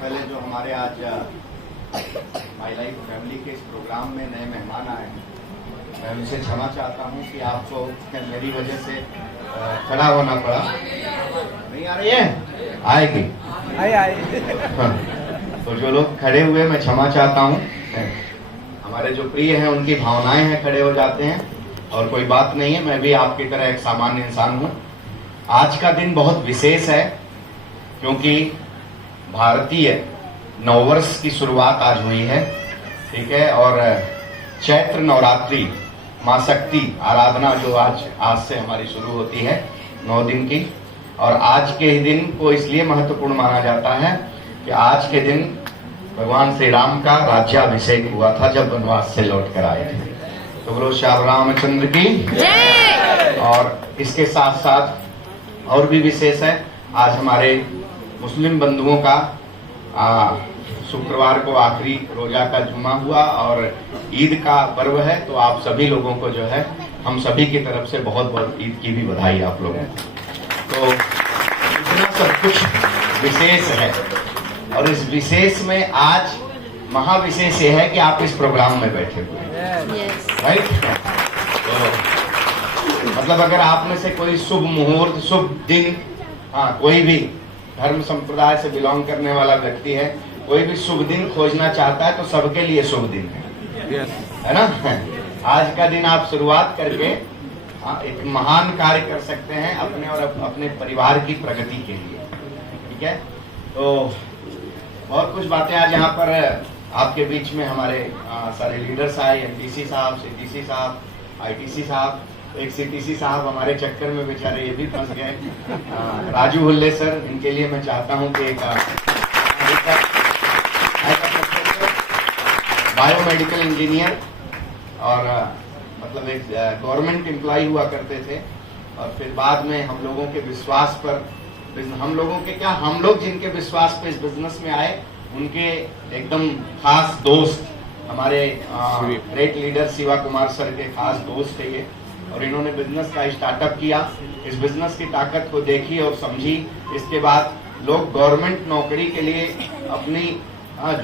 पहले जो हमारे आज माई लाइफ फैमिली के इस प्रोग्राम में नए मेहमान आए हैं, मैं उनसे क्षमा चाहता हूं कि आपको मेरी वजह से खड़ा होना पड़ा। नहीं आ रही है? आएगी। हाँ। तो जो लोग खड़े हुए, मैं क्षमा चाहता हूं। हमारे जो प्रिय हैं उनकी भावनाएं हैं, खड़े हो जाते हैं और कोई बात नहीं है, मैं भी आपकी तरह एक सामान्य इंसान हूं। आज का दिन बहुत विशेष है क्योंकि भारतीय नववर्ष की शुरुआत आज हुई है, ठीक है। और चैत्र नवरात्रि माँ शक्ति आराधना जो आज से हमारी शुरू होती है 9 दिन की। और आज के ही दिन को इसलिए महत्वपूर्ण माना जाता है कि आज के दिन भगवान श्री राम का राज्याभिषेक हुआ था जब वनवास से लौट कर आए थे। तो बोलो श्याम रामचंद्र की जय। और इसके साथ साथ और भी विशेष है, आज हमारे मुस्लिम बंधुओं का शुक्रवार को आखिरी रोजा का जुम्मा हुआ और ईद का पर्व है। तो आप सभी लोगों को जो है, हम सभी की तरफ से बहुत बहुत ईद की भी बधाई आप लोगों को। तो इतना सब कुछ विशेष है और इस विशेष में आज महाविशेष ये है कि आप इस प्रोग्राम में बैठे हुए हैं, राइट। तो मतलब अगर आप में से कोई शुभ मुहूर्त, शुभ दिन, कोई भी धर्म संप्रदाय से बिलोंग करने वाला व्यक्ति है, कोई भी शुभ दिन खोजना चाहता है तो सबके लिए शुभ दिन है ना। आज का दिन आप शुरुआत करके एक महान कार्य कर सकते हैं अपने और अपने परिवार की प्रगति के लिए, ठीक है। तो और कुछ बातें आज यहाँ पर आपके बीच में हमारे सारे लीडर्स आए, एमडीसी साहब, सीटीसी साहब, आईटीसी साहब। एक सीटीसी साहब हमारे चक्कर में बेचारे ये भी फंस गए, राजू हुल्ले सर। इनके लिए मैं चाहता हूं कि एक बायोमेडिकल इंजीनियर और मतलब एक गवर्नमेंट एम्प्लॉय हुआ करते थे और फिर बाद में हम लोगों के विश्वास पर, हम लोग जिनके विश्वास पे इस बिजनेस में आए, उनके एकदम खास दोस्त हमारे great leader Shiva Kumar sir के खास दोस्त थे ये। और इन्होंने बिजनेस का स्टार्टअप किया, इस बिजनेस की ताकत को देखी और समझी। इसके बाद लोग गवर्नमेंट नौकरी के लिए अपनी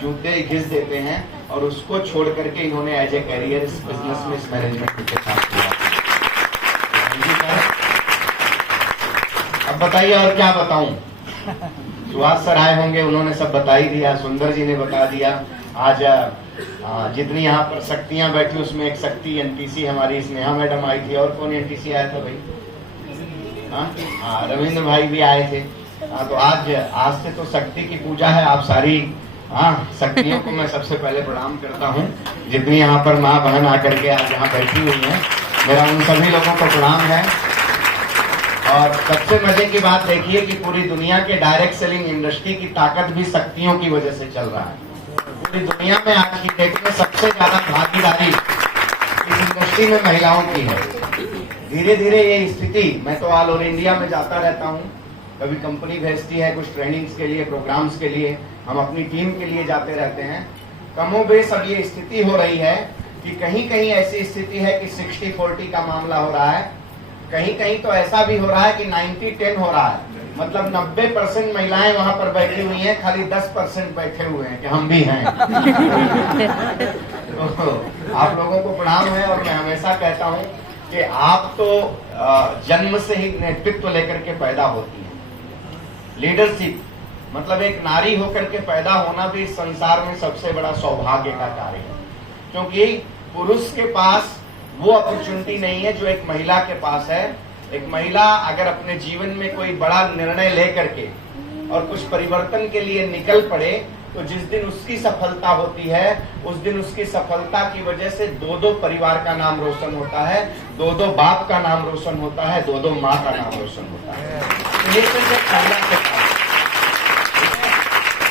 जूते घिस देते हैं और उसको छोड़ करके इन्होंने एज ए कैरियर इस बिजनेस में, इस मैनेजमेंट के साथ किया। अब बताइए और क्या बताऊं। सुहास सर आए होंगे, उन्होंने सब बता ही दिया, सुंदर जी ने बता दिया। आज जितनी यहाँ पर शक्तियां बैठी उसमें एक शक्ति एनटीसी हमारी स्नेहा मैडम आई थी। और कौन एनटीसी आया था भाई? रविंद्र भाई भी आए थे। तो आज से तो शक्ति की पूजा है। आप सारी शक्तियों को मैं सबसे पहले प्रणाम करता हूँ, जितनी यहाँ पर माँ बहन आकर के आज यहाँ बैठी हुई है, मेरा उन सभी लोगों को प्रणाम है। और सबसे मजे की बात देखिए कि पूरी दुनिया के डायरेक्ट सेलिंग इंडस्ट्री की ताकत भी शक्तियों की वजह से चल रहा है। पूरी दुनिया में आज की डेट में सबसे ज्यादा भागीदारी इस इंडस्ट्री में महिलाओं की है। धीरे धीरे ये स्थिति, मैं तो ऑल ओवर इंडिया में जाता रहता हूँ, कभी कंपनी भेजती है कुछ ट्रेनिंग्स के लिए, प्रोग्राम्स के लिए, हम अपनी टीम के लिए जाते रहते हैं। कमोबेश अब ये स्थिति हो रही है कि कहीं कहीं ऐसी स्थिति है कि 60-40 का मामला हो रहा है, कहीं कहीं तो ऐसा भी हो रहा है कि 90-10 हो रहा है। मतलब 90% महिलाएं वहां पर बैठी हुई हैं, खाली 10% बैठे हुए हैं कि हम भी हैं। तो आप लोगों को प्रणाम है। और मैं हमेशा कहता हूं कि आप तो जन्म से ही नेतृत्व लेकर के पैदा होती हैं। लीडरशिप मतलब एक नारी होकर के पैदा होना भी संसार में सबसे बड़ा सौभाग्य का कार्य है, क्योंकि पुरुष के पास वो अपॉर्चुनिटी नहीं है जो एक महिला के पास है। एक महिला अगर अपने जीवन में कोई बड़ा निर्णय ले करके और कुछ परिवर्तन के लिए निकल पड़े, तो जिस दिन उसकी सफलता होती है, उस दिन उसकी सफलता की वजह से 2-2 परिवार का नाम रोशन होता है, 2-2 बाप का नाम रोशन होता है, 2-2 माँ का नाम रोशन होता है। तो ये सिर्फ एक महिला के पास।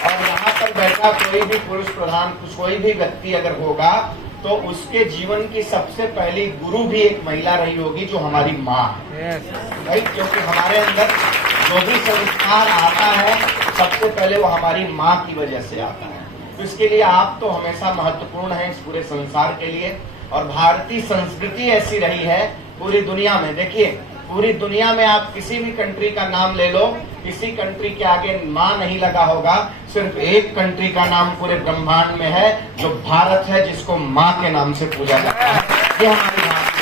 और यहाँ पर बैठा कोई भी पुरुष प्रधान कोई भी व्यक्ति अगर होगा तो उसके जीवन की सबसे पहली गुरु भी एक महिला रही होगी, जो हमारी माँ है, राइट। क्योंकि हमारे अंदर जो भी संस्कार आता है सबसे पहले वो हमारी माँ की वजह से आता है। तो इसके लिए आप तो हमेशा महत्वपूर्ण हैं इस पूरे संसार के लिए। और भारतीय संस्कृति ऐसी रही है पूरी दुनिया में। देखिए पूरी दुनिया में आप किसी भी कंट्री का नाम ले लो, किसी कंट्री के आगे माँ नहीं लगा होगा। सिर्फ एक कंट्री का नाम पूरे ब्रह्मांड में है जो भारत है, जिसको माँ के नाम से पूजा जाता है। ये हमारी भारत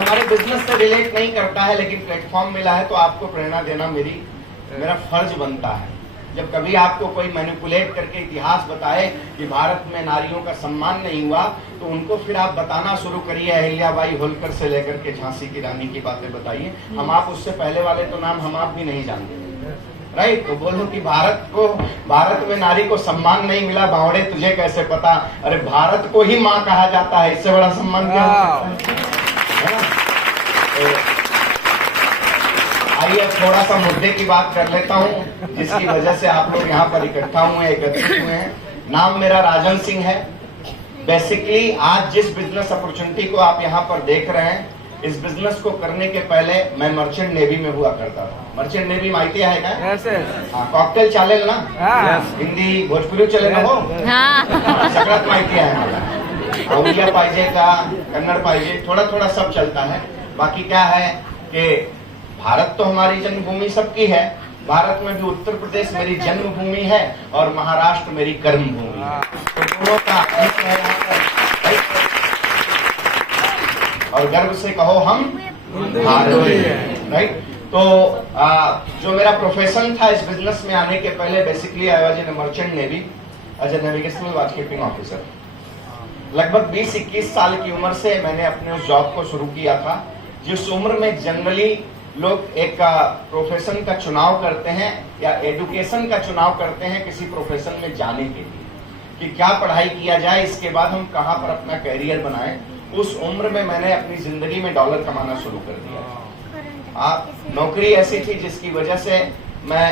हमारे बिजनेस से रिलेट नहीं करता है, लेकिन प्लेटफॉर्म मिला है तो आपको प्रेरणा देना मेरा फर्ज बनता है। जब कभी आपको कोई मैनिपुलेट करके इतिहास बताए कि भारत में नारियों का सम्मान नहीं हुआ, तो उनको फिर आप बताना शुरू करिए, अहिल्याबाई होलकर से लेकर के झांसी की रानी की बातें बताइए। हम आप उससे पहले वाले तो नाम हम आप भी नहीं जानते, राइट? तो बोलो कि भारत में नारी को सम्मान नहीं मिला, बावड़े तुझे कैसे पता? अरे भारत को ही माँ कहा जाता है, इससे बड़ा सम्मान क्या हो सकता है? आइए थोड़ा सा मुद्दे की बात कर लेता हूँ, जिसकी वजह से आप लोग यहाँ पर इकट्ठा हुए हैं, एकत्रित हुए हैं। नाम मेरा राजन सिंह है। बेसिकली आज जिस बिजनेस अपॉर्चुनिटी को आप यहाँ पर देख रहे हैं, इस बिजनेस को करने के पहले मैं मर्चेंट नेवी में हुआ करता था। मर्चेंट नेवी माहिती है क्या? हाँ, कॉकटेल चालेल ना? हिंदी भोजपुरी चले ना? हो सगळ्यात माहिती आहे मला। उड़िया पाहिजे का, कन्नड़ पाहिजे, थोड़ा थोड़ा सब चलता है। बाकी क्या है कि भारत तो हमारी जन्मभूमि सबकी है। भारत में भी उत्तर प्रदेश मेरी जन्मभूमि है और महाराष्ट्र मेरी कर्मभूमि है। तो दोनों का और गर्व से कहो हम भारतीय हैं, राइट? तो जो मेरा प्रोफेशन था इस बिजनेस में आने के पहले, basically I was in merchant navy as a navigational watch keeping officer. लगभग 20-21 साल की उम्र से मैंने अपने उस जॉब को शुरू किया था, जिस उम्र में जनरली लोग एक प्रोफेशन का चुनाव करते हैं या एजुकेशन का चुनाव करते हैं किसी प्रोफेशन में जाने के लिए, कि क्या पढ़ाई किया जाए, इसके बाद हम कहां पर अपना कैरियर बनाएं। उस उम्र में मैंने अपनी जिंदगी में डॉलर कमाना शुरू कर दिया। नौकरी ऐसी थी जिसकी वजह से मैं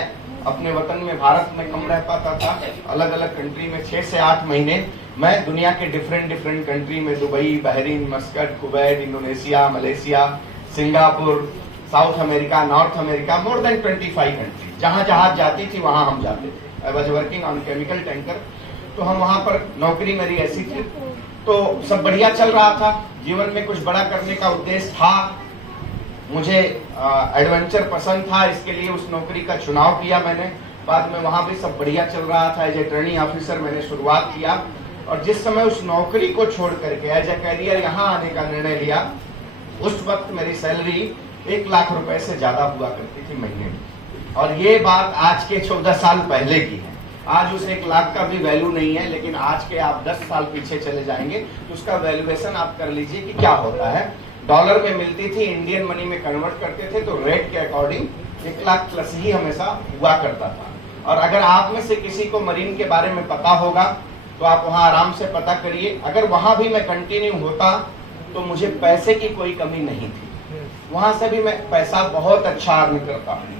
अपने वतन में भारत में कम रह पाता था। अलग अलग कंट्री में 6 से 8 महीने मैं दुनिया के डिफरेंट कंट्री में, Dubai, Bahrain, Muscat, Kuwait, Indonesia, Malaysia, Singapore, south America, north America, more than 25 country, जहां जहाज जाती थी वहां हम जाते थे। I was working on chemical tanker. तो हम वहां पर, नौकरी मेरी ऐसी थी, तो सब बढ़िया चल रहा था। जीवन में कुछ बड़ा करने का उद्देश्य था, मुझे एडवेंचर पसंद था, इसके लिए उस नौकरी का चुनाव किया मैंने। बाद में वहां भी सब बढ़िया चल रहा था। एज ए ट्रेनिंग ऑफिसर मैंने शुरुआत किया, और जिस समय उस नौकरी को छोड़ करके एज ए कैरियर यहाँ आने का निर्णय लिया, उस वक्त मेरी सैलरी 1 लाख रुपए से ज्यादा हुआ करती थी महीने में। और ये बात आज के 14 साल पहले की है। आज उस 1 लाख का भी वैल्यू नहीं है, लेकिन आज के आप 10 साल पीछे चले जाएंगे तो उसका वैल्यूएशन आप कर लीजिए कि क्या होता है। डॉलर में मिलती थी, इंडियन मनी में कन्वर्ट करते थे तो रेट के अकॉर्डिंग 1 लाख प्लस ही हमेशा हुआ करता था। और अगर आप में से किसी को मरीन के बारे में पता होगा तो आप वहां आराम से पता करिए। अगर वहां भी मैं कंटिन्यू होता तो मुझे पैसे की कोई कमी नहीं थी, वहां से भी मैं पैसा बहुत अच्छा अर्न करता हूँ।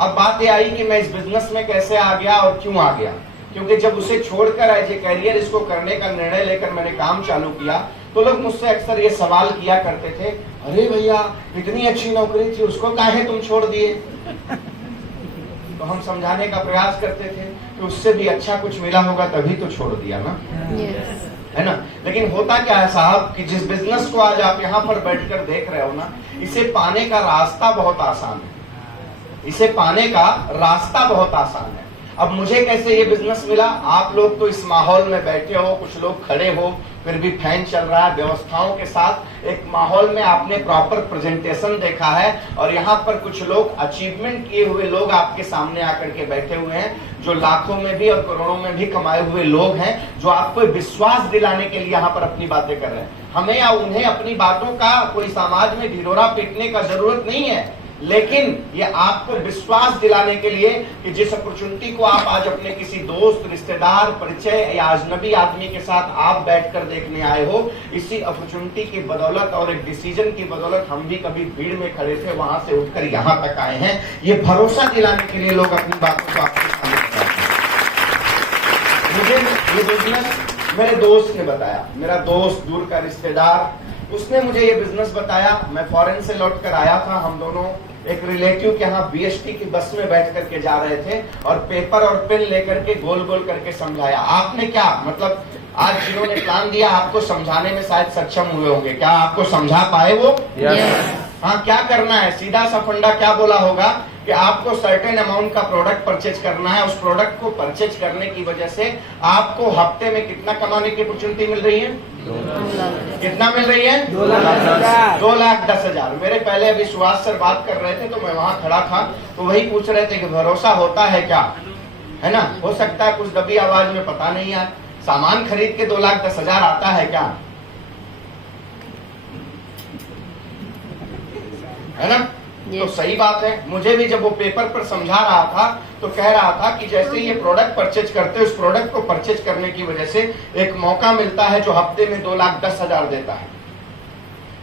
अब बात ये आई कि मैं इस बिजनेस में कैसे आ गया और क्यों आ गया, क्योंकि जब उसे छोड़कर एज ए कैरियर इसको करने का निर्णय लेकर मैंने काम चालू किया, तो लोग मुझसे अक्सर ये सवाल किया करते थे, अरे भैया इतनी अच्छी नौकरी थी, उसको काहे तुम छोड़ दिए? तो हम समझाने का प्रयास करते थे कि उससे भी अच्छा कुछ मिला होगा तभी तो छोड़ दिया ना, है ना। लेकिन होता क्या है साहब कि जिस बिजनेस को आज आप यहाँ पर बैठकर देख रहे हो ना, इसे पाने का रास्ता बहुत आसान है। इसे पाने का रास्ता बहुत आसान है। अब मुझे कैसे ये बिजनेस मिला? आप लोग तो इस माहौल में बैठे हो, कुछ लोग खड़े हो, फिर भी फैन चल रहा है, व्यवस्थाओं के साथ एक माहौल में आपने प्रॉपर प्रेजेंटेशन देखा है, और यहाँ पर कुछ लोग अचीवमेंट किए हुए लोग आपके सामने आकर के बैठे हुए हैं, जो लाखों में भी और करोड़ों में भी कमाए हुए लोग हैं, जो आपको विश्वास दिलाने के लिए यहाँ पर अपनी बातें कर रहे हैं। हमें या उन्हें अपनी बातों का कोई समाज में ढिढोरा पीटने का जरूरत नहीं है, लेकिन ये आपको विश्वास दिलाने के लिए कि जिस अपॉर्चुनिटी को आप आज अपने किसी दोस्त, रिश्तेदार, परिचय या अजनबी आदमी के साथ आप बैठकर देखने आए हो, इसी अपॉर्चुनिटी की बदौलत और एक डिसीजन की बदौलत हम भी कभी भीड़ में खड़े थे, वहां से उठकर यहाँ तक आए हैं। ये भरोसा दिलाने के लिए लोग अपनी बातों को आपके सामने बताते हैं। मुझे ये बिजनेस मेरे दोस्त ने बताया, मेरा दोस्त, दूर का रिश्तेदार, उसने मुझे ये बिजनेस बताया। मैं फॉरेन से लौट कर आया था, हम दोनों एक रिलेटिव के यहाँ बीएसटी की बस में बैठ करके जा रहे थे, और पेपर और पेन लेकर के गोल गोल करके समझाया। आपने क्या मतलब आज जिन्होंने प्लान दिया आपको समझाने में शायद सक्षम हुए होंगे। क्या आपको समझा पाए वो? हाँ, क्या करना है? सीधा सा फंडा क्या बोला होगा कि आपको सर्टेन अमाउंट का प्रोडक्ट परचेज करना है। उस प्रोडक्ट को परचेज करने की वजह से आपको हफ्ते में कितना कमाने की अपॉर्चुनिटी मिल रही है? कितना मिल रही है? 2,10,000। मेरे पहले अभी सुहास सर बात कर रहे थे तो मैं वहां खड़ा था, तो वही पूछ रहे थे कि भरोसा होता है क्या, है ना? हो सकता है कुछ दबी आवाज में, पता नहीं यार, सामान खरीद के 2,10,000 आता है क्या, है ना? तो सही बात है। मुझे भी जब वो पेपर पर समझा रहा था तो कह रहा था कि जैसे ये प्रोडक्ट परचेज करते हैं, उस प्रोडक्ट को परचेज करने की वजह से एक मौका मिलता है जो हफ्ते में 2,10,000 देता है।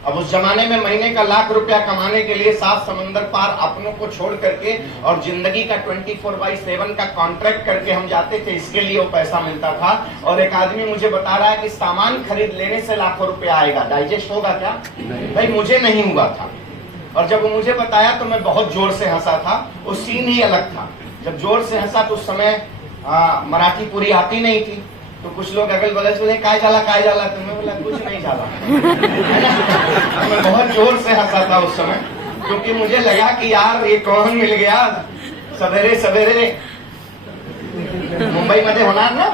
अब उस जमाने में महीने का ₹1,00,000 कमाने के लिए 7 समंदर पार अपनों को छोड़ करके और जिंदगी का 24/7 का कॉन्ट्रैक्ट करके हम जाते थे, इसके लिए वो पैसा मिलता था। और एक आदमी मुझे बता रहा है कि सामान खरीद लेने से लाखों रुपया आएगा, डाइजेस्ट होगा क्या? भाई मुझे नहीं हुआ था, और जब वो मुझे बताया तो मैं बहुत जोर से हंसा था। वो सीन ही अलग था। जब जोर से हंसा तो उस समय मराठी पूरी आती नहीं थी, तो कुछ लोग अगल बगल से काय जाला तो मैं बोला कुछ नहीं जाला। मैं बहुत जोर से हंसा था उस समय, क्योंकि मुझे लगा कि यार ये कौन मिल गया सवेरे सवेरे। मुंबई मध्ये होणार ना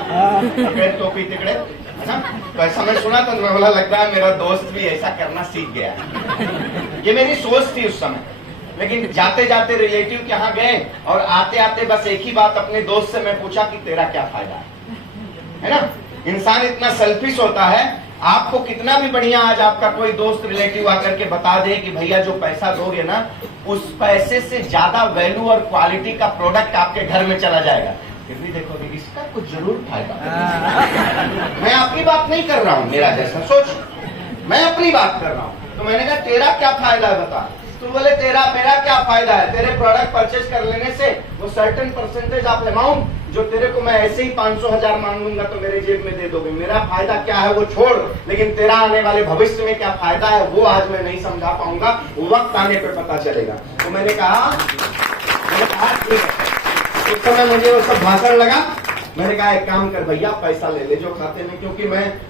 टोपी तिकडे, है ना? तो ऐसा मैं सुना तो मैं बोला लगता है मेरा दोस्त भी ऐसा करना सीख गया। ये मेरी सोच थी उस समय। लेकिन जाते जाते रिलेटिव के यहाँ गए और आते आते बस एक ही बात अपने दोस्त से मैं पूछा कि तेरा क्या फायदा है ना? इंसान इतना सेल्फिश होता है। आपको कितना भी बढ़िया आज आपका कोई दोस्त रिलेटिव आकर के बता दे कि भैया जो पैसा दोगे ना, उस पैसे से ज्यादा वैल्यू और क्वालिटी का प्रोडक्ट आपके घर में चला जाएगा, फिर भी देखोगे इसका कुछ जरूर फायदा। मैं अपनी बात नहीं कर रहा हूँ, मेरा जैसा सोच, मैं अपनी बात कर रहा हूँ। तो मैंने कहा तेरा क्या फायदा है बता? तो बोले तेरा मेरा क्या फायदा है? तेरे प्रोडक्ट परचेज कर लेने से वो सर्टेन परसेंटेज ऑफ अमाउंट जो तेरे को मैं ऐसे ही 500,000 मांग लूंगा तो मेरे जेब में दे दोगे। मेरा फायदा क्या है वो छोड़, लेकिन तेरा आने वाले भविष्य में क्या फायदा है वो आज मैं नहीं समझा पाऊंगा, वक्त आने पे पता चलेगा। तो मैंने कहा ठीक है। उस समय मुझे वो सब भाषण लगा। मैंने कहा एक काम कर भैया, पैसा ले ले जो खाते में, क्योंकि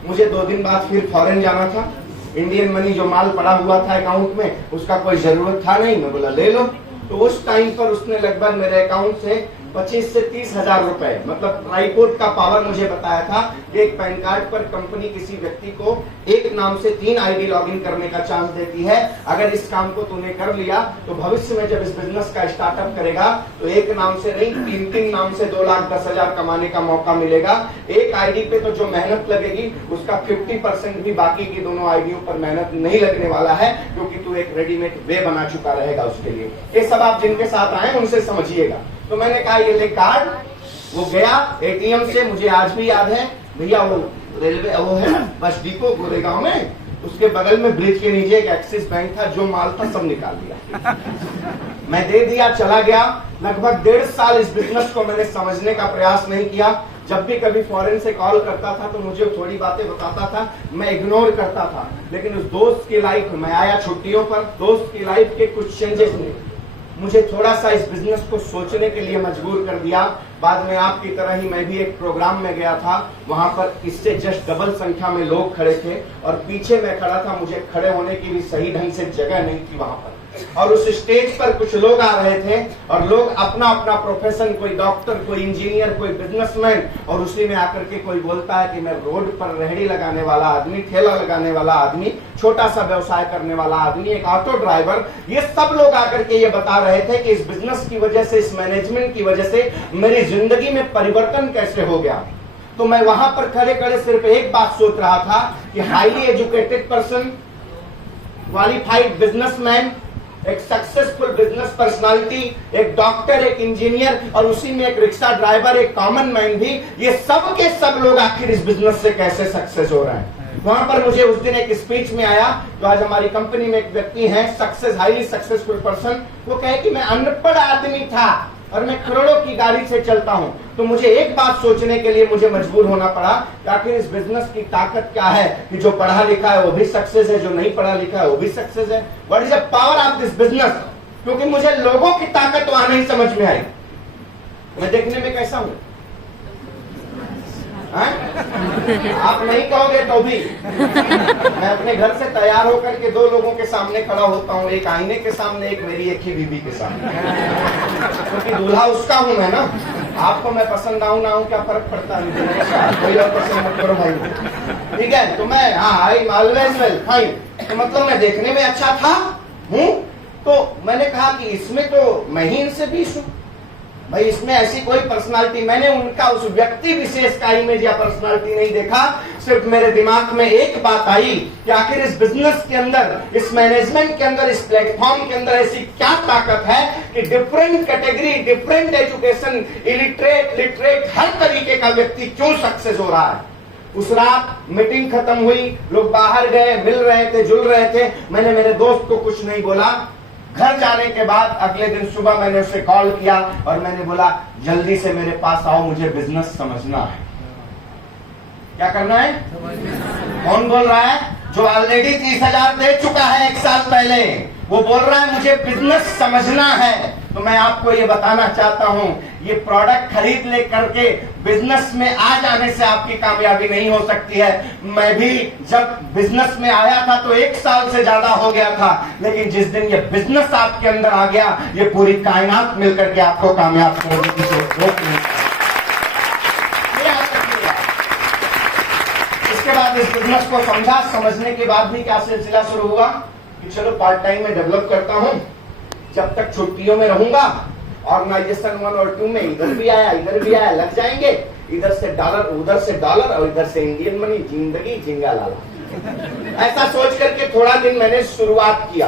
मुझे 2 दिन बाद फिर फॉरेन जाना था। इंडियन मनी जो माल पड़ा हुआ था अकाउंट में, उसका कोई जरूरत था नहीं। मैं बोला ले लो। तो उस टाइम पर उसने लगभग मेरे अकाउंट से 25 से 30,000 रुपए, मतलब ट्राइपोर्ट का पावर मुझे बताया था कि एक पैन कार्ड पर कंपनी किसी व्यक्ति को एक नाम से 3 आईडी लॉगिन करने का चांस देती है। अगर इस काम को तूने कर लिया तो भविष्य में जब इस बिजनेस का स्टार्टअप करेगा तो एक नाम से नहीं 3 नाम से 2,10,000 कमाने का मौका मिलेगा। एक आईडी पे तो जो मेहनत लगेगी उसका 50% भी बाकी की दोनों आईडियों पर मेहनत नहीं लगने वाला है, क्योंकि तू एक रेडीमेड वे बना चुका रहेगा उसके लिए। ये सब आप जिनके साथ आए उनसे समझिएगा। तो मैंने कहा ये ले कार्ड। वो गया एटीएम से, मुझे आज भी याद है भैया, वो रेलवे वो है बस डिपो गोरेगांव में, उसके बगल में ब्रिज के नीचे एक एक्सिस बैंक था, जो माल था सब निकाल दिया। मैं दे दिया, चला गया। लगभग 1.5 साल इस बिजनेस को मैंने समझने का प्रयास नहीं किया। जब भी कभी फॉरेन से कॉल करता था तो मुझे थोड़ी बातें बताता था, मैं इग्नोर करता था। लेकिन उस दोस्त की लाइफ में आया छुट्टियों पर, दोस्त की लाइफ के कुछ चेंजेस ने मुझे थोड़ा सा इस बिजनेस को सोचने के लिए मजबूर कर दिया। बाद में आपकी तरह ही मैं भी एक प्रोग्राम में गया था, वहां पर इससे जस्ट डबल संख्या में लोग खड़े थे और पीछे मैं खड़ा था। मुझे खड़े होने की भी सही ढंग से जगह नहीं थी वहां पर, और उस स्टेज पर कुछ लोग आ रहे थे और लोग अपना अपना प्रोफेशन, कोई डॉक्टर, कोई इंजीनियर, कोई बिजनेसमैन, और उसी में आकर के कोई बोलता है कि मैं रोड पर रेहड़ी लगाने वाला आदमी, ठेला लगाने वाला आदमी, छोटा सा व्यवसाय करने वाला आदमी, एक ऑटो ड्राइवर, ये सब लोग आकर के ये बता रहे थे कि इस बिजनेस की वजह से, इस मैनेजमेंट की वजह से मेरी जिंदगी में परिवर्तन कैसे हो गया। तो मैं वहां पर खड़े खड़े सिर्फ एक बात सोच रहा था कि highly educated person, qualified businessman, एक सक्सेसफुल बिजनेस पर्सनालिटी, एक डॉक्टर, एक इंजीनियर, और उसी में एक रिक्शा ड्राइवर, एक कॉमन मैन भी, ये सब के सब लोग आखिर इस बिजनेस से कैसे सक्सेस हो रहे हैं। वहां पर मुझे उस दिन एक स्पीच में आया, तो आज हमारी कंपनी में एक व्यक्ति है, सक्सेस, हाईली सक्सेसफुल पर्सन, वो कहे कि मैं अनपढ़ आदमी था और मैं करोड़ों की गाड़ी से चलता हूं। तो मुझे एक बात सोचने के लिए मुझे मजबूर होना पड़ा कि आखिर इस बिजनेस की ताकत क्या है कि जो पढ़ा लिखा है वो भी सक्सेस है, जो नहीं पढ़ा लिखा है वो भी सक्सेस है। What is the power of this business? क्योंकि मुझे लोगों की ताकत वहां नहीं समझ में आई। मैं देखने में कैसा हूं? आप नहीं कहोगे तो भी मैं अपने घर से तैयार होकर के 2 लोगों के सामने खड़ा होता हूँ, एक आईने के सामने, एक मेरी एक ही बीबी के सामने, क्योंकि दूल्हा उसका हूँ मैं ना। आपको मैं पसंद आऊं ना आऊं क्या फर्क पड़ता है, कोई और पसंद मत करो भाई, ठीक है। तो मैं आई ऑलवेज वेल फाइन, तो मतलब मैं देखने में अच्छा था हूँ, तो मैंने कहा कि इसमें तो मैं ही इनसे 20 हूँ भाई, इसमें ऐसी कोई पर्सनालिटी, मैंने उनका उस व्यक्ति विशेष का इमेज या पर्सनालिटी नहीं देखा, सिर्फ मेरे दिमाग में एक बात आई कि आखिर इस बिजनेस के अंदर, इस मैनेजमेंट के अंदर, इस प्लेटफॉर्म के अंदर ऐसी क्या ताकत है कि different category, different education, illiterate, literate, हर तरीके का व्यक्ति क्यों सक्सेस हो रहा है। उस रात मीटिंग खत्म हुई, लोग बाहर गए, मिल रहे थे, जुल रहे थे, मैंने मेरे दोस्त को कुछ नहीं बोला। घर जाने के बाद अगले दिन सुबह मैंने उसे कॉल किया और मैंने बोला जल्दी से मेरे पास आओ, मुझे बिजनेस समझना है। क्या करना है? कौन बोल रहा है? जो ऑलरेडी 30,000 दे चुका है 1 साल पहले, वो बोल रहा है मुझे बिजनेस समझना है। तो मैं आपको ये बताना चाहता हूं, ये प्रोडक्ट खरीद ले करके बिजनेस में आ जाने से आपकी कामयाबी नहीं हो सकती है। मैं भी जब बिजनेस में आया था तो 1 साल से ज्यादा हो गया था, लेकिन जिस दिन ये बिजनेस आपके अंदर आ गया, ये पूरी कायनात मिलकर के आपको कामयाब करेगी। इसके बाद इस बिजनेस को समझा, समझने के बाद भी क्या सिलसिला शुरू हुआ कि चलो पार्ट टाइम में डेवलप करता हूं, जब तक छुट्टियों में रहूंगा। ऑर्गेनाइजेशन 1 और 2 में इधर भी आया, इधर भी आया, लग जाएंगे, इधर से डॉलर, उधर से डॉलर और इधर से इंडियन मनी, जिंदगी झिंगा लाला। ऐसा सोच करके थोड़ा दिन मैंने शुरुआत किया,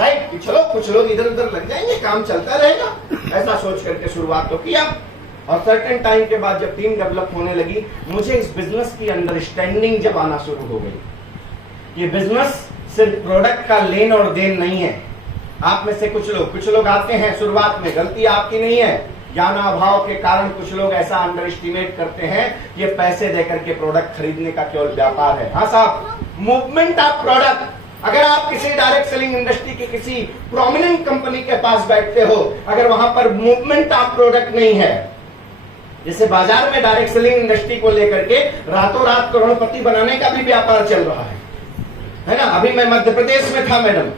राइट, चलो कुछ लोग इधर उधर लग जाएंगे, काम चलता रहेगा, ऐसा सोच करके शुरुआत तो किया। और सर्टेन टाइम के बाद जब टीम डेवलप होने लगी, मुझे इस बिजनेस की अंडरस्टैंडिंग जब आना शुरू हो गई। ये बिजनेस सिर्फ प्रोडक्ट का लेन और देन नहीं है। आप में से कुछ लोग आते हैं शुरुआत में, गलती आपकी नहीं है, ज्ञान अभाव के कारण कुछ लोग ऐसा अंडर एस्टिमेट करते हैं ये पैसे देकर के प्रोडक्ट खरीदने का केवल व्यापार है। हाँ साहब, मूवमेंट ऑफ प्रोडक्ट। अगर आप किसी डायरेक्ट सेलिंग इंडस्ट्री की किसी प्रोमिनेंट कंपनी के पास बैठते हो, अगर वहां पर मूवमेंट ऑफ प्रोडक्ट नहीं है, जैसे बाजार में डायरेक्ट सेलिंग इंडस्ट्री को लेकर के रातों रात करोड़पति बनाने का भी व्यापार चल रहा है ना। अभी मैं मध्य प्रदेश में था मैडम,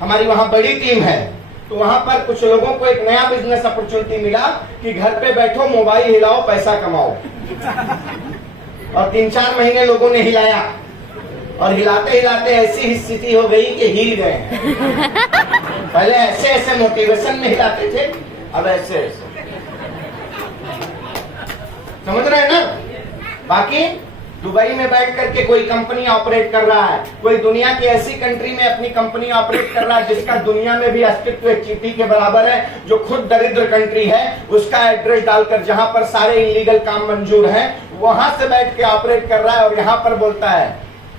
हमारी वहां बड़ी टीम है, तो वहां पर कुछ लोगों को एक नया बिजनेस अपॉर्चुनिटी मिला कि घर पे बैठो, मोबाइल हिलाओ, पैसा कमाओ। और 3-4 महीने लोगों ने हिलाया और हिलाते हिलाते ऐसी स्थिति हो गई कि हिल गए हैं। पहले ऐसे ऐसे मोटिवेशन में हिलाते थे, अब ऐसे ऐसे, समझ रहे हैं ना। बाकी दुबई में बैठ करके कोई कंपनी ऑपरेट कर रहा है, कोई दुनिया की ऐसी कंट्री में अपनी कंपनी ऑपरेट कर रहा है जिसका दुनिया में भी अस्तित्व एक चींटी के बराबर है, जो खुद दरिद्र कंट्री है, उसका एड्रेस डालकर जहां पर सारे इलीगल काम मंजूर हैं, वहां से बैठ के ऑपरेट कर रहा है। और यहाँ पर बोलता है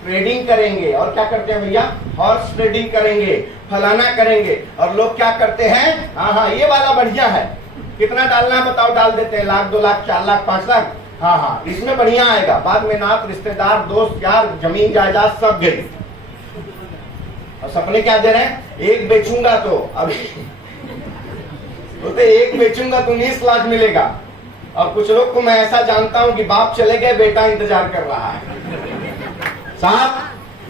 ट्रेडिंग करेंगे, और क्या करते हैं भैया, हॉर्स ट्रेडिंग करेंगे, फलाना करेंगे। और लोग क्या करते हैं, हाँ ये वाला बढ़िया है, कितना डालना है बताओ, डाल देते हैं, 1 लाख 2 लाख 4 लाख 5 लाख, हाँ इसमें बढ़िया आएगा। बाद में नात, रिश्तेदार, दोस्त यार, जमीन जायदाद सब गई। और सपने क्या दे रहे हैं, एक बेचूंगा तो अभी बोलते एक बेचूंगा तो 19 लाख मिलेगा। और कुछ लोग को मैं ऐसा जानता हूं कि बाप चले गए, बेटा इंतजार कर रहा है। साहब,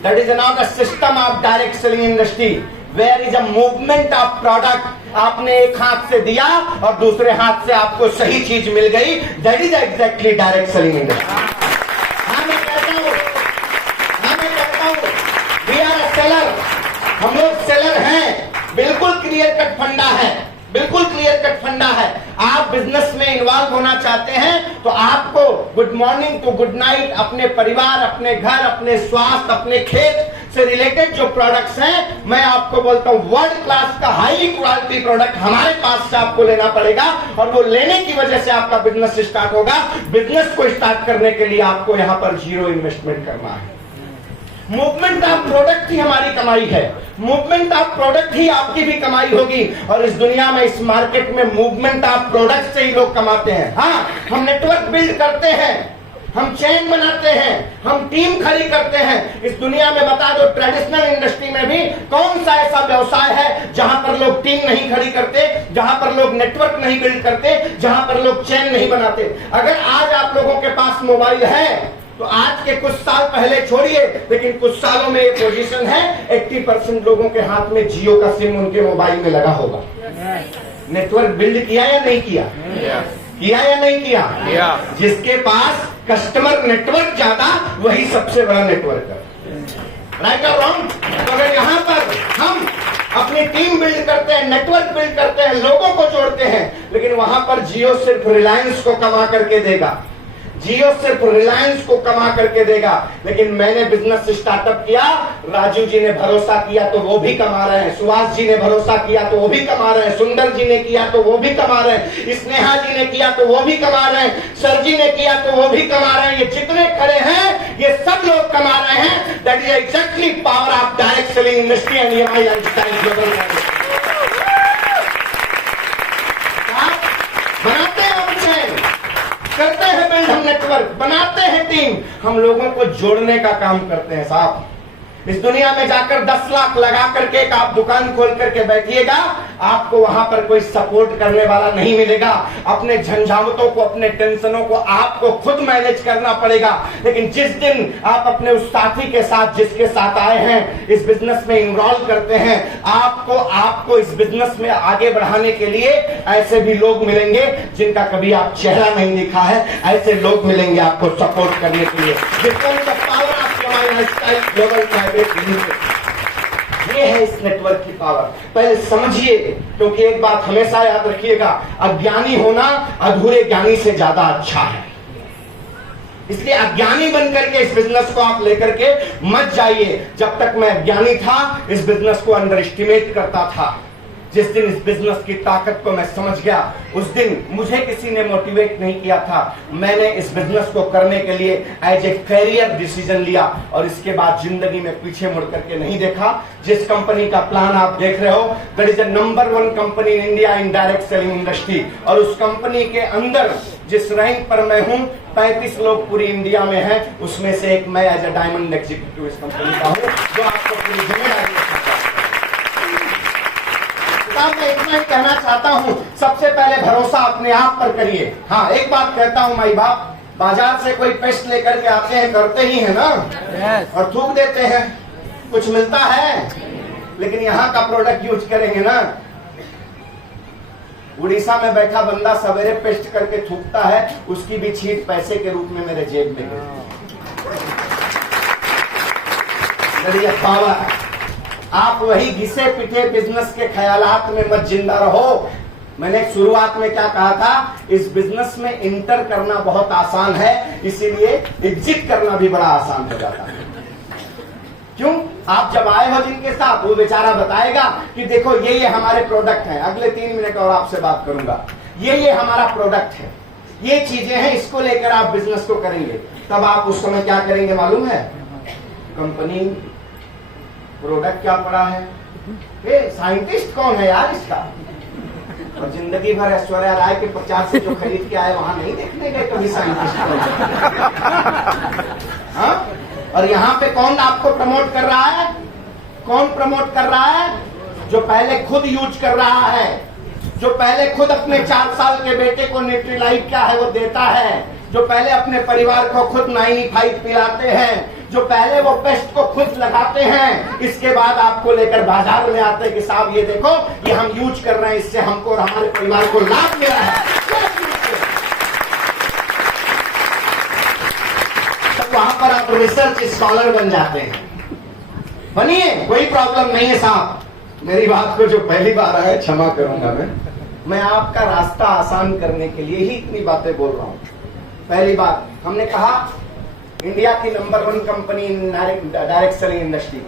that is not a system of direct selling industry, where is a movement of product. आपने एक हाथ से दिया और दूसरे हाथ से आपको सही चीज मिल गई, that is exactly direct selling industry. हाँ मैं कहता हूँ वी आर अ सेलर, हम लोग सेलर हैं। बिल्कुल क्लियर कट फंडा है, बिल्कुल क्लियर कट फंडा है। आप बिजनेस में इन्वॉल्व होना चाहते हैं तो आपको good morning to good night, अपने परिवार, अपने घर, अपने स्वास्थ्य, अपने खेत से रिलेटेड जो प्रोडक्ट्स हैं, मैं आपको बोलता हूं वर्ल्ड क्लास का हाई क्वालिटी प्रोडक्ट हमारे पास से आपको लेना पड़ेगा। और वो लेने की वजह से आपका बिजनेस स्टार्ट होगा। बिजनेस को स्टार्ट करने के लिए आपको यहां पर 0 इन्वेस्टमेंट करना है। मूवमेंट ऑफ प्रोडक्ट ही हमारी कमाई है, मूवमेंट ऑफ प्रोडक्ट ही आपकी भी कमाई होगी। और इस दुनिया में, इस मार्केट में मूवमेंट ऑफ प्रोडक्ट से ही लोग कमाते हैं। हाँ, हम नेटवर्क बिल्ड करते हैं, हम चेन बनाते हैं, हम टीम खड़ी करते हैं। इस दुनिया में बता दो, ट्रेडिशनल इंडस्ट्री में भी कौन सा ऐसा व्यवसाय है जहां पर लोग टीम नहीं खड़ी करते, जहां पर लोग नेटवर्क नहीं बिल्ड करते, जहां पर लोग चेन नहीं बनाते। अगर आज आप लोगों के पास मोबाइल है तो आज के कुछ साल पहले छोड़िए, लेकिन कुछ सालों में ये पोजीशन है 80% लोगों के हाथ में जियो का सिम उनके मोबाइल में लगा होगा। नेटवर्क बिल्ड किया या नहीं किया? किया या नहीं किया? जिसके पास कस्टमर नेटवर्क ज्यादा वही सबसे बड़ा नेटवर्क है। राइट और रॉन्ग? तो अगर यहाँ पर हम अपनी टीम बिल्ड करते हैं, नेटवर्क बिल्ड करते हैं, लोगों को जोड़ते हैं, लेकिन वहां पर जियो सिर्फ रिलायंस को कमा करके देगा, जियो सिर्फ रिलायंस को कमा करके देगा। लेकिन मैंने बिजनेस स्टार्टअप किया, राजू जी ने भरोसा किया तो वो भी कमा रहे हैं, सुभाष जी ने भरोसा किया तो वो भी कमा रहे हैं, सुंदर जी ने किया तो वो भी कमा रहे हैं, स्नेहा जी ने किया तो वो भी कमा रहे हैं, सर जी ने किया तो वो भी कमा रहे हैं। ये जितने खड़े हैं ये सब लोग कमा रहे हैं। That is exactly power of direct selling industry and EMI lifestyle global. बनाते हैं हम चेन, करते हैं बिल्ड हम नेटवर्क, बनाते हैं टीम, हम लोगों को जोड़ने का काम करते हैं साहब। इस दुनिया में जाकर 10 लाख लगा करके एक आप दुकान खोल करके बैठिएगा, आपको वहां पर कोई सपोर्ट करने वाला नहीं मिलेगा। अपने झंझावतों को, अपने टेंशनों को आपको खुद मैनेज करना पड़ेगा। लेकिन जिस दिन आप अपने उस साथी के साथ, जिसके साथ आए हैं, इस बिजनेस में इन्वॉल्व करते हैं, आपको इस बिजनेस में आगे बढ़ाने के लिए ऐसे भी लोग मिलेंगे जिनका कभी आप चेहरा नहीं दिखा है। ऐसे लोग मिलेंगे आपको सपोर्ट करने के लिए। ये है इस नेटवर्क की पावर। पहले समझिए, क्योंकि एक बात हमेशा याद रखिएगा, अज्ञानी होना अधूरे ज्ञानी से ज्यादा अच्छा है। इसलिए अज्ञानी बनकर के इस बिजनेस को आप लेकर के मत जाइए। जब तक मैं अज्ञानी था इस बिजनेस को अंडर एस्टिमेट करता था। जिस दिन इस बिजनेस की ताकत को मैं समझ गया, उस दिन मुझे किसी ने मोटिवेट नहीं किया था। मैंने इस बिजनेस को करने के लिए एज ए कैरियर डिसीजन लिया और इसके बाद जिंदगी में पीछे मुड़ करके नहीं देखा। जिस कंपनी का प्लान आप देख रहे हो, that is the number 1 company in India in direct selling industry. और उस कंपनी के अंदर जिस रैंक पर मैं हूं, 35 लोग पूरी इंडिया में हैं, उसमें से एक मैं एज ए डायमंड एग्जीक्यूटिव इस कंपनी का हूं, जो आपको पूरी जिम्मेदारी मैं इतना ही कहना चाहता हूं। सबसे पहले भरोसा अपने आप पर करिए। हाँ, एक बात कहता हूं माई बाप, बाजार से कोई पेस्ट लेकर के आते हैं, करते ही है ना, और थूक देते हैं, कुछ मिलता है। लेकिन यहाँ का प्रोडक्ट यूज करेंगे ना, उड़ीसा में बैठा बंदा सवेरे पेस्ट करके थूकता है, उसकी भी छीट पैसे के रूप में मेरे जेब में गई। पावर आप वही घिसे पिटे बिजनेस के ख्यालात में मत जिंदा रहो। मैंने शुरुआत में क्या कहा था, इस बिजनेस में इंटर करना बहुत आसान है, इसीलिए एग्जिट करना भी बड़ा आसान हो जाता है। क्यों? आप जब आए हो जिनके साथ, वो बेचारा बताएगा कि देखो ये हमारे प्रोडक्ट हैं, अगले 3 मिनट और आपसे बात करूंगा, ये हमारा प्रोडक्ट है, ये चीजें हैं, इसको लेकर आप बिजनेस को करेंगे। तब आप उस समय क्या करेंगे मालूम है? कंपनी प्रोडक्ट क्या पड़ा है, ये साइंटिस्ट कौन है यार इसका, और जिंदगी भर ऐश्वर्या राय के 50 से जो खरीद के आए वहां नहीं देखने गए कभी साइंटिस्ट। हाँ? और यहाँ पे कौन आपको प्रमोट कर रहा है? कौन प्रमोट कर रहा है? जो पहले खुद यूज कर रहा है, जो पहले खुद अपने 4 साल के बेटे को न्यूट्रीलाइट क्या है वो देता है, जो पहले अपने परिवार को खुद 95 पिलाते हैं, जो पहले वो पेस्ट को खुद लगाते हैं, इसके बाद आपको लेकर बाजार में आते हैं कि साहब ये देखो, ये हम यूज कर रहे हैं, इससे हमको और हमारे परिवार को लाभ मिला है। तो वहां पर आप रिसर्च स्कॉलर बन जाते हैं। बनिए, कोई प्रॉब्लम नहीं है साहब। मेरी बात को जो पहली बार आया क्षमा करूंगा मैं आपका रास्ता आसान करने के लिए ही इतनी बातें बोल रहा हूं। पहली बात, हमने कहा इंडिया की number 1 company in direct selling industry.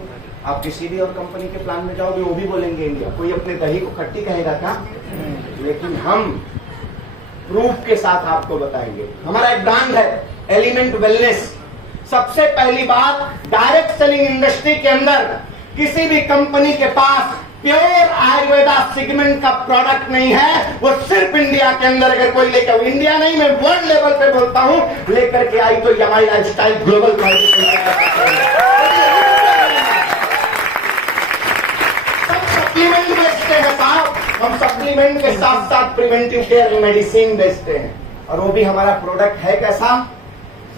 आप किसी भी और कंपनी के प्लान में जाओगे वो भी बोलेंगे इंडिया, कोई अपने दही को खट्टी कहेगा क्या? लेकिन हम प्रूफ के साथ आपको बताएंगे। हमारा एक ब्रांड है एलिमेंट वेलनेस। सबसे पहली बात, डायरेक्ट सेलिंग इंडस्ट्री के अंदर किसी भी कंपनी के पास प्योर आयुर्वेदा सेगमेंट का प्रोडक्ट नहीं है, वो सिर्फ इंडिया के अंदर अगर कोई लेकर, इंडिया नहीं मैं वर्ल्ड लेवल पे बोलता हूं, लेकर के आई तो यमाई लाइफस्टाइल ग्लोबल सप्लीमेंट बेचते हैं साहब, हम सप्लीमेंट के साथ साथ प्रिवेंटिव केयर मेडिसिन बेचते हैं, और वो भी हमारा प्रोडक्ट है कैसा,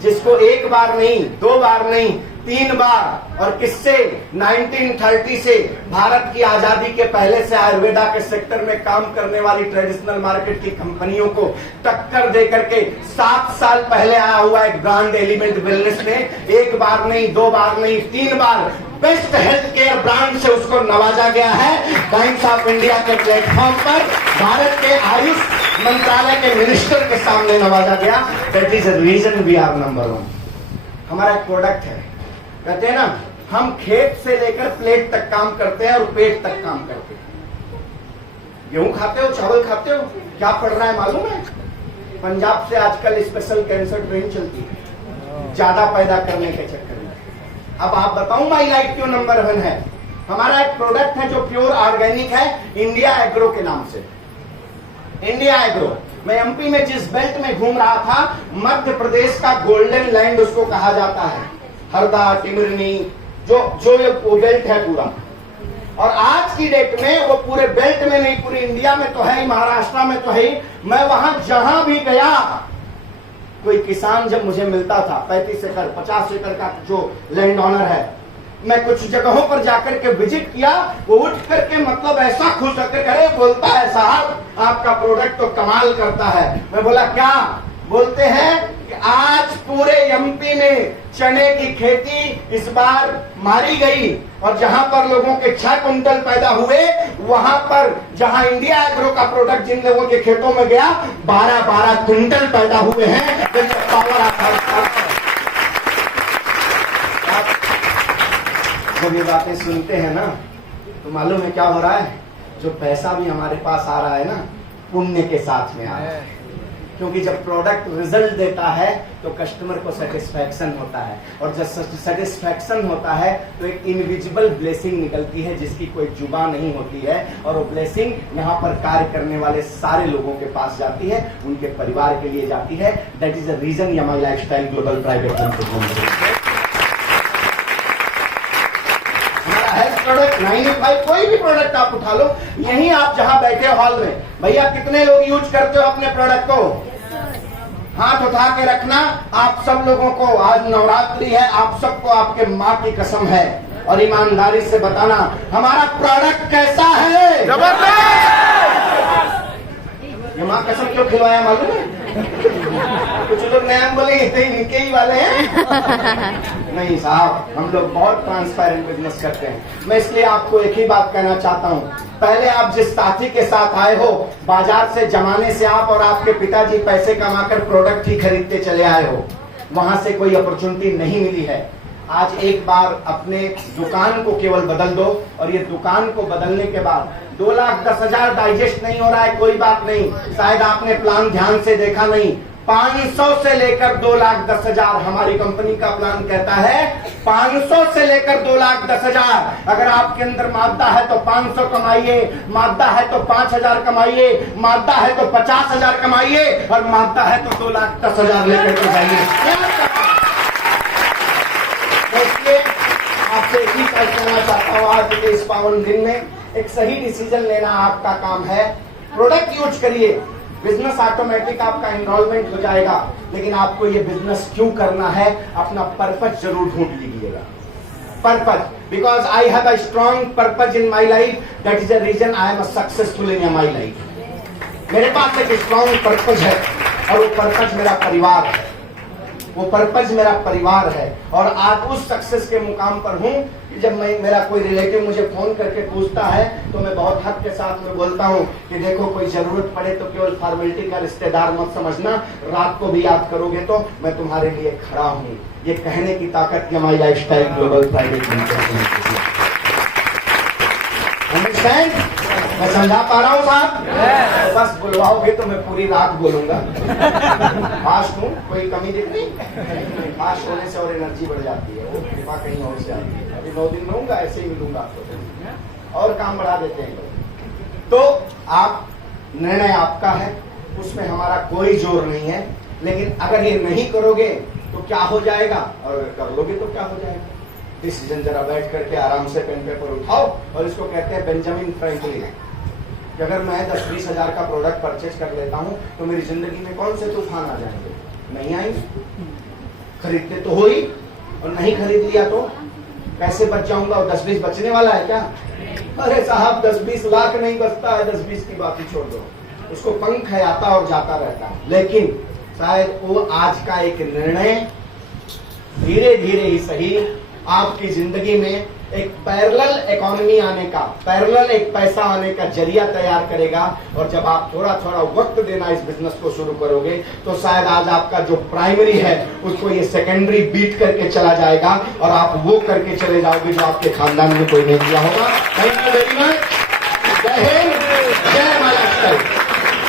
जिसको एक बार नहीं, दो बार नहीं, 3 बार, और किससे 1930 से भारत की आजादी के पहले से आयुर्वेदा के सेक्टर में काम करने वाली ट्रेडिशनल मार्केट की कंपनियों को टक्कर दे करके 7 साल पहले आया हुआ एक ब्रांड एलिमेंट वेलनेस ने एक बार नहीं, 2 बार नहीं, 3 बार बेस्ट हेल्थ केयर ब्रांड से उसको नवाजा गया है। टाइम्स ऑफ इंडिया के प्लेटफॉर्म पर भारत के आयुष मंत्रालय के मिनिस्टर के सामने नवाजा गया। That is reason we are number 1। हमारा एक प्रोडक्ट है, कहते हैं ना, हम खेत से लेकर प्लेट तक काम करते हैं और पेट तक काम करते हैं। गेहूं खाते हो, चावल खाते हो, क्या पड़ रहा है मालूम है? पंजाब से आजकल स्पेशल कैंसर ट्रेन चलती है ज्यादा पैदा करने के चक्कर में। अब आप बताऊं माई लाइफ क्यों नंबर 1 है? हमारा एक प्रोडक्ट है जो प्योर ऑर्गेनिक है, इंडिया एग्रो के नाम से। इंडिया एग्रो, मैं एमपी में जिस बेल्ट में घूम रहा था, मध्य प्रदेश का गोल्डन लैंड उसको कहा जाता है, हरदा, टिमरनी, जो ये वो बेल्ट है पूरा। और आज की डेट में वो पूरे बेल्ट में नहीं, पूरी इंडिया में तो है ही, महाराष्ट्र में तो है ही। मैं वहां जहां भी गया, कोई किसान जब मुझे मिलता था, 35 एकड़ 50 एकड़ का जो लैंड ऑनर है, मैं कुछ जगहों पर जाकर के विजिट किया, वो उठ करके मतलब ऐसा खुश होकर करे, बोलता है साहब आपका प्रोडक्ट तो कमाल करता है। मैं बोला क्या? बोलते हैं कि आज पूरे एमपी में चने की खेती इस बार मारी गई, और जहां पर लोगों के 6 कुंटल पैदा हुए, वहां पर जहां इंडिया एग्रो का प्रोडक्ट जिन लोगों के खेतों में गया, 12-12 कुंटल पैदा हुए हैं। पावर आप जब ये बातें सुनते हैं ना, तो मालूम है क्या हो रहा है? जो पैसा भी हमारे पास आ रहा है ना, पुण्य के साथ में आ रहा है। क्योंकि जब प्रोडक्ट रिजल्ट देता है तो कस्टमर को सेटिस्फैक्शन होता है, और जब सेटिस्फैक्शन होता है तो एक इनविजिबल ब्लेसिंग निकलती है जिसकी कोई जुबान नहीं होती है, और वो ब्लेसिंग यहाँ पर कार्य करने वाले सारे लोगों के पास जाती है, उनके परिवार के लिए जाती है। दैट इज द रीजन यमाई lifestyle global private limited. Health product 95, कोई भी प्रोडक्ट आप उठा लो, यहीं आप जहां बैठे हॉल में, भैया कितने लोग यूज करते हो अपने प्रोडक्ट को? हाथ उठा के रखना। आप सब लोगों को, आज नवरात्रि है, आप सबको आपके माँ की कसम है, और ईमानदारी से बताना हमारा प्रोडक्ट कैसा है। ये माँ कसम क्यों खिलवाया मालूम है? कुछ लोग नया बोले इनके ही वाले हैं। नहीं साहब, हम लोग बहुत ट्रांसपेरेंट बिजनेस करते हैं। मैं इसलिए आपको एक ही बात कहना चाहता हूँ, पहले आप जिस साथी के साथ आए हो, बाजार से जमाने से आप और आपके पिताजी पैसे कमाकर प्रोडक्ट ही खरीदते चले आए हो, वहां से कोई अपॉर्चुनिटी नहीं मिली है। आज एक बार अपने दुकान को केवल बदल दो, और ये दुकान को बदलने के बाद 2,10,000 डाइजेस्ट नहीं हो रहा है, कोई बात नहीं, शायद आपने प्लान ध्यान से देखा नहीं। 500 से लेकर 2,10,000 हमारी कंपनी का प्लान कहता है। 500 से लेकर 2,10,000। अगर आपके अंदर मादा है तो 500 कमाइए, मादा है तो 5,000 कमाइए, मादा है तो 50,000 कमाइए, और मादा है तो 2,10,000 लेकर के जाइए। इसलिए आपसे एक ही कहना चाहता हूँ, आज के इस पावन दिन में एक सही डिसीजन लेना आपका काम है। प्रोडक्ट यूज करिए, बिजनेस ऑटोमेटिक आपका इन्वॉल्वमेंट हो जाएगा, लेकिन आपको ये बिजनेस क्यों करना है, अपना पर्पज जरूर ढूंढ लीजिएगा। Purpose, because I have a strong purpose in my life, that is the reason I am successful in my life. मेरे पास एक स्ट्रॉन्ग पर्पज है, और वो पर्पज मेरा परिवार है, वो पर्पज मेरा परिवार है। और आज उस सक्सेस के मुकाम पर हूं कि जब मेरा कोई रिलेटिव मुझे फोन करके पूछता है, तो मैं बहुत हक के साथ में बोलता हूं कि देखो, कोई जरूरत पड़े तो केवल फॉर्मेलिटी का रिश्तेदार मत समझना, रात को भी याद करोगे तो मैं तुम्हारे लिए खड़ा हूं। ये कहने की ताकत हमारी lifestyle global private limited. Understand? मैं समझा पा रहा हूँ साहब? तो बस बुलवाओगे तो मैं पूरी रात बोलूंगा। फास्ट हूँ, कोई कमी दिख नहीं। फास्ट होने से और एनर्जी बढ़ जाती है, वो कृपा कहीं और से आती है। अभी 9 दिन रहूंगा, ऐसे ही मिलूंगा आपको। और काम बढ़ा देते हैं लोग। तो आप, निर्णय आपका है, उसमें हमारा कोई जोर नहीं है, लेकिन अगर ये नहीं करोगे तो क्या हो जाएगा, और अगर कर लोगे तो क्या हो जाएगा। डिसीजन जरा बैठ करके आराम से पेन पेपर उठाओ, और इसको कहते हैं बेंजामिन फ्रैंकलिन, कि अगर मैं 10-20 हजार का प्रोडक्ट परचेज कर लेता हूं तो मेरी जिंदगी में कौन से तूफान आ जाएंगे, नहीं आएंगे। खरीदते तो हो ही, और नहीं खरीद लिया तो पैसे बच जाऊंगा, और 10-20 बचने वाला है क्या? अरे साहब 10-20 लाख नहीं बचता है, 10-20 की बात ही छोड़ दो, उसको पंख है, आता और जाता रहता है। लेकिन शायद वो आज का एक निर्णय धीरे धीरे ही सही आपकी जिंदगी में एक पैरेलल इकोनॉमी आने का, पैरेलल एक पैसा आने का जरिया तैयार करेगा। और जब आप थोड़ा थोड़ा वक्त देना इस बिजनेस को शुरू करोगे तो शायद आज आपका जो प्राइमरी है उसको ये सेकेंडरी बीट करके चला जाएगा, और आप वो करके चले जाओगे जो आपके खानदान में कोई नहीं किया होगा। Thank you very much. जय हिंद।